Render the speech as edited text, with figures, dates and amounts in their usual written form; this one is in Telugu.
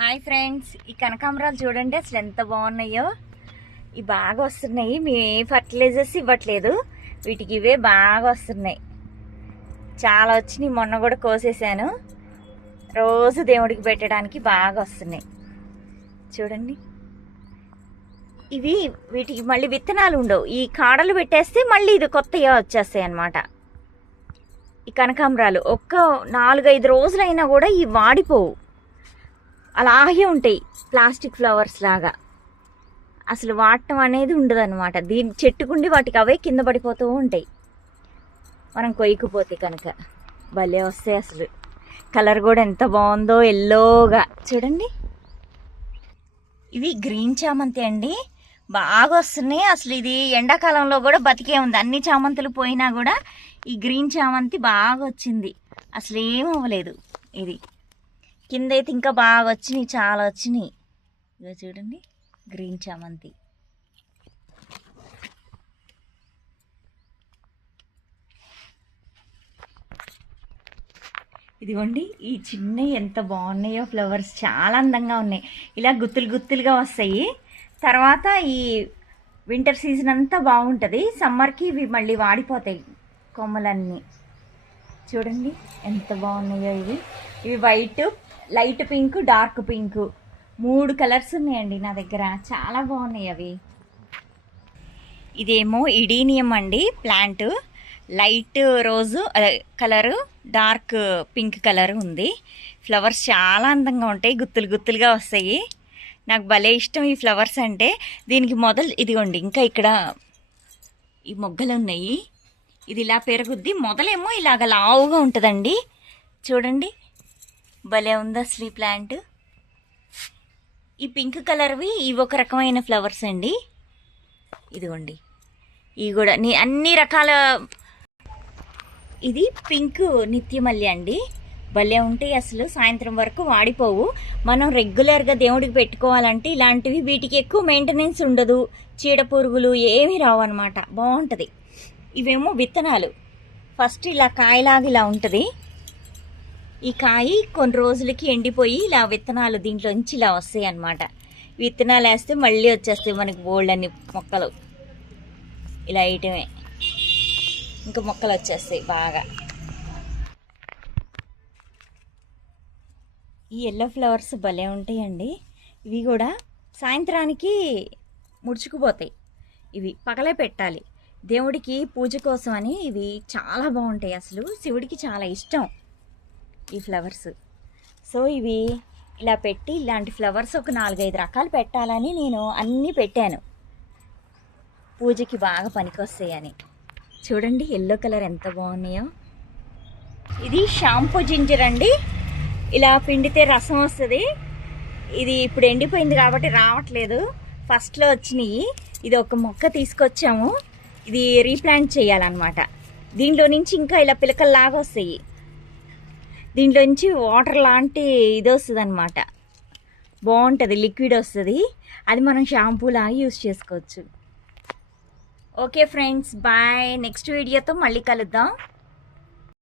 హాయ్ ఫ్రెండ్స్, ఈ కనకాంబరాలు చూడండి అసలు ఎంత బాగున్నాయో. ఇవి బాగా వస్తున్నాయి. మేము ఏ ఫర్టిలైజర్స్ ఇవ్వట్లేదు, వీటికి ఇవే బాగా వస్తున్నాయి. చాలా వచ్చినాయి, మొన్న కూడా కోసేసాను. రోజు దేవుడికి పెట్టడానికి బాగా వస్తున్నాయి చూడండి. ఇవి వీటికి మళ్ళీ విత్తనాలు ఉండవు, ఈ కాడలు పెట్టేస్తే మళ్ళీ ఇది కొత్తగా వచ్చేస్తాయి అన్నమాట. ఈ కనకాంబరాలు ఒక్క 4-5 రోజులైనా కూడా ఇవి వాడిపోవు, అలాగే ఉంటాయి. ప్లాస్టిక్ ఫ్లవర్స్ లాగా అసలు వాడటం అనేది ఉండదు అనమాట. దీని చెట్టుకుండి వాటికి అవే కింద పడిపోతూ ఉంటాయి. మనం కొయ్యకపోతే కనుక భలే వస్తాయి. అసలు కలర్ కూడా ఎంత బాగుందో, ఎల్లోగా చూడండి. ఇవి గ్రీన్ చామంతి అండి, బాగా వస్తున్నాయి. అసలు ఇది ఎండాకాలంలో కూడా బతికే ఉంది. అన్ని చామంతులు పోయినా కూడా ఈ గ్రీన్ చామంతి బాగా వచ్చింది, అసలు ఏం అవ్వలేదు. ఇది కింద అయితే ఇంకా బాగా వచ్చినాయి, చాలా వచ్చినాయి. ఇదో చూడండి గ్రీన్ చామంతి. ఇదిగోండి ఈ చిన్న ఎంత బాగున్నాయో ఫ్లవర్స్, చాలా అందంగా ఉన్నాయి. ఇలా గుత్తులు గుత్తులుగా వస్తాయి. తర్వాత ఈ వింటర్ సీజన్ అంతా బాగుంటుంది. సమ్మర్కి ఇవి మళ్ళీ వాడిపోతాయి కొమ్మలన్నీ. చూడండి ఎంత బాగున్నాయో ఇవి. ఇవి white, light pink, dark pink, 3 colours ఉన్నాయండి నా దగ్గర. చాలా బాగున్నాయి అవి. ఇదేమో ఇడీనియం అండి ప్లాంట్. లైట్ రోజు కలరు, డార్క్ పింక్ కలర్ ఉంది. ఫ్లవర్స్ చాలా అందంగా ఉంటాయి, గుత్తులు గుత్తులుగా వస్తాయి. నాకు భలే ఇష్టం ఈ ఫ్లవర్స్ అంటే. దీనికి మొదలు ఇదిగోండి, ఇంకా ఇక్కడ ఈ మొగ్గలు ఉన్నాయి. ఇది ఇలా పెరుగుద్ది. మొదలేమో ఇలాగ లావుగా ఉంటుందండి. చూడండి భలే ఉంది అసలు ఈ ప్లాంట్. ఈ పింక్ కలర్వి ఇవి ఒక రకమైన ఫ్లవర్స్ అండి. ఇదిగోండి ఇవి కూడా అన్ని రకాల. ఇది పింక్ నిత్యమల్లి అండి, భలే ఉంటాయి అసలు. సాయంత్రం వరకు వాడిపోవు. మనం రెగ్యులర్గా దేవుడికి పెట్టుకోవాలంటే ఇలాంటివి, వీటికి ఎక్కువ మెయింటెనెన్స్ ఉండదు, చీడ పురుగులు ఏమీ రావు అనమాట. బాగుంటుంది. ఇవేమో విత్తనాలు. ఫస్ట్ ఇలా కాయలాగా ఇలా ఉంటుంది. ఈ కాయ కొన్ని రోజులకి ఎండిపోయి ఇలా విత్తనాలు దీంట్లోంచి ఇలా వస్తాయి అన్నమాట. విత్తనాలు వేస్తే మళ్ళీ వచ్చేస్తాయి మనకి బోల్డన్ని మొక్కలు. ఇలా వేయటమే, ఇంకా మొక్కలు వచ్చేస్తాయి బాగా. ఈ ఎల్లో ఫ్లవర్స్ భలే ఉంటాయండి. ఇవి కూడా సాయంత్రానికి ముడుచుకుపోతాయి. ఇవి పగలే పెట్టాలి దేవుడికి పూజ కోసం అని. ఇవి చాలా బాగుంటాయి అసలు, శివుడికి చాలా ఇష్టం ఈ ఫ్లవర్స్. సో ఇవి ఇలా పెట్టి, ఇలాంటి ఫ్లవర్స్ ఒక 4-5 రకాలు పెట్టాలని నేను అన్నీ పెట్టాను, పూజకి బాగా పనికొస్తాయని. చూడండి ఎల్లో కలర్ ఎంత బాగున్నాయో. ఇది షాంపూ జింజర్ అండి, ఇలా పిండితే రసం వస్తుంది. ఇది ఇప్పుడు ఎండిపోయింది కాబట్టి రావట్లేదు, ఫస్ట్లో వచ్చినాయి. ఇది ఒక మొక్క తీసుకొచ్చాము, ఇది రీప్లాంట్ చేయాలన్నమాట. దీంట్లో నుంచి ఇంకా ఇలా పిలకల్లాగా వస్తాయి. దీంట్లో నుంచి వాటర్ లాంటి ఇది వస్తుంది అనమాట, బాగుంటుంది, లిక్విడ్ వస్తుంది. అది మనం షాంపూలాగా యూస్ చేసుకోవచ్చు. Okay friends, bye. నెక్స్ట్ వీడియోతో మళ్ళీ కలుద్దాం.